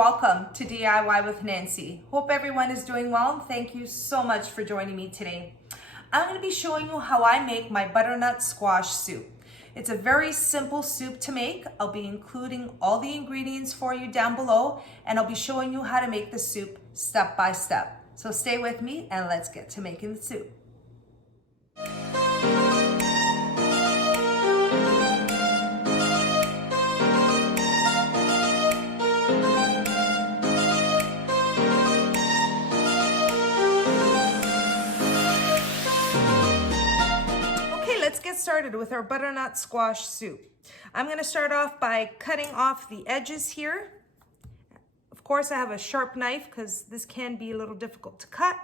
welcome to DIY with Nancy. Hope everyone is doing well. Thank you so much for joining me today. I'm going to be showing you how I make my butternut squash soup. It's a very simple soup to make. I'll be including all the ingredients for you down below, and I'll be showing you how to make the soup step by step. So stay with me and let's get to making the soup. Let's get started with our butternut squash soup. I'm going to start off by cutting off the edges here. Of course, I have a sharp knife because this can be a little difficult to cut.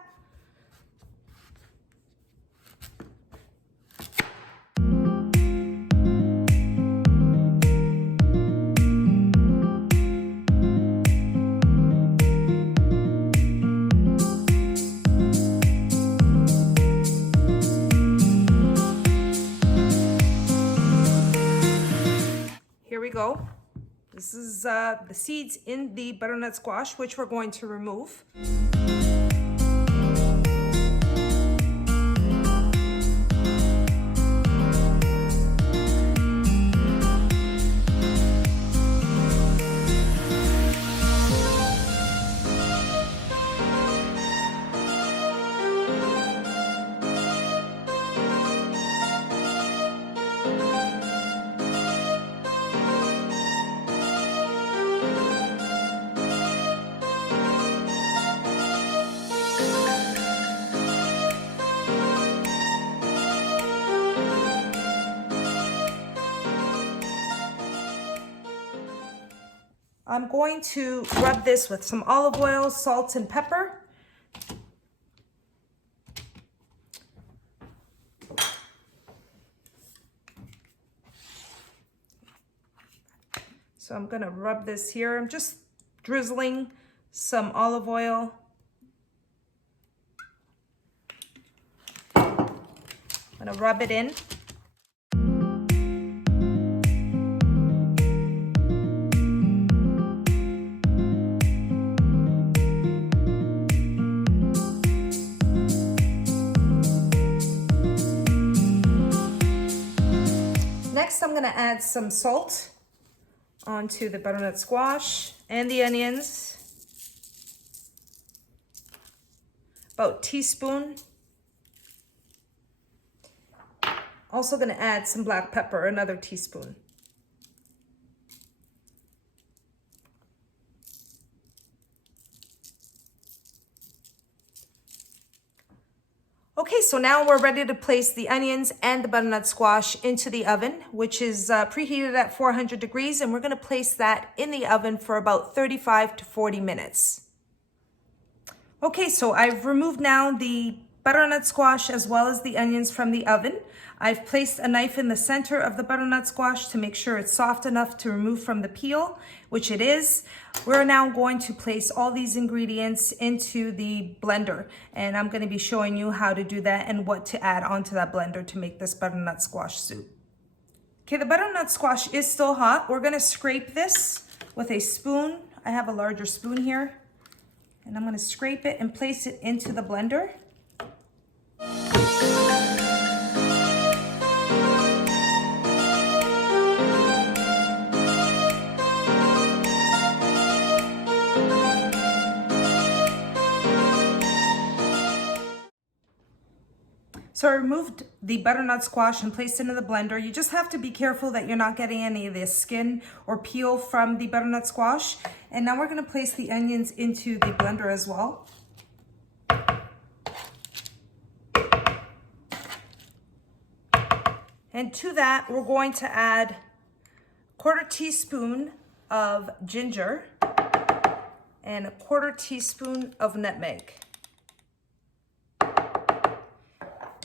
Here we go. This is the seeds in the butternut squash, which we're going to remove. I'm going to rub this with some olive oil, salt, and pepper. So I'm going to rub this here. I'm just drizzling some olive oil. I'm going to rub it in. Next, I'm going to add some salt onto the butternut squash and the onions. About a teaspoon. Also going to add some black pepper, another teaspoon. Okay, so now we're ready to place the onions and the butternut squash into the oven, which is preheated at 400 degrees, and we're going to place that in the oven for about 35 to 40 minutes. Okay, so I've removed now the butternut squash as well as the onions from the oven. I've placed a knife in the center of the butternut squash to make sure it's soft enough to remove from the peel, which it is. We're now going to place all these ingredients into the blender, and I'm going to be showing you how to do that and what to add onto that blender to make this butternut squash soup. Okay, the butternut squash is still hot. We're going to scrape this with a spoon. I have a larger spoon here, and I'm going to scrape it and place it into the blender. So I removed the butternut squash and placed it in the blender. You just have to be careful that you're not getting any of the skin or peel from the butternut squash. And now we're going to place the onions into the blender as well. And to that, we're going to add a 1/4 teaspoon of ginger and a 1/4 teaspoon of nutmeg.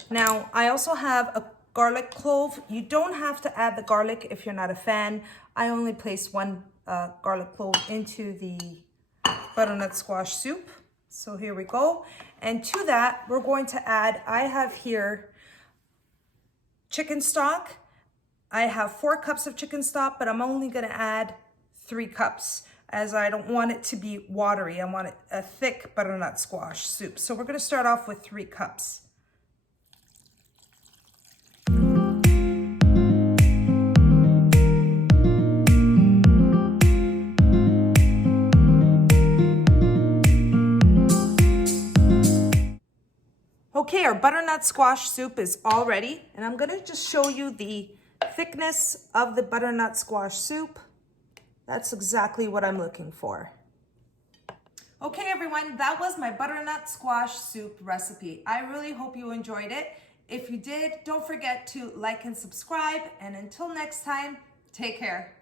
Now, I also have a garlic clove. You don't have to add the garlic if you're not a fan. I only place one garlic clove into the butternut squash soup. So here we go. And to that, we're going to add, I have here chicken stock. I have 4 cups of chicken stock, but I'm only gonna add 3 cups. as I don't want it to be watery. I want a thick butternut squash soup. So we're gonna start off with 3 cups. Okay, our butternut squash soup is all ready, and I'm gonna just show you the thickness of the butternut squash soup. That's exactly what I'm looking for. Okay, everyone, that was my butternut squash soup recipe. I really hope you enjoyed it. If you did, don't forget to like and subscribe, and until next time, take care.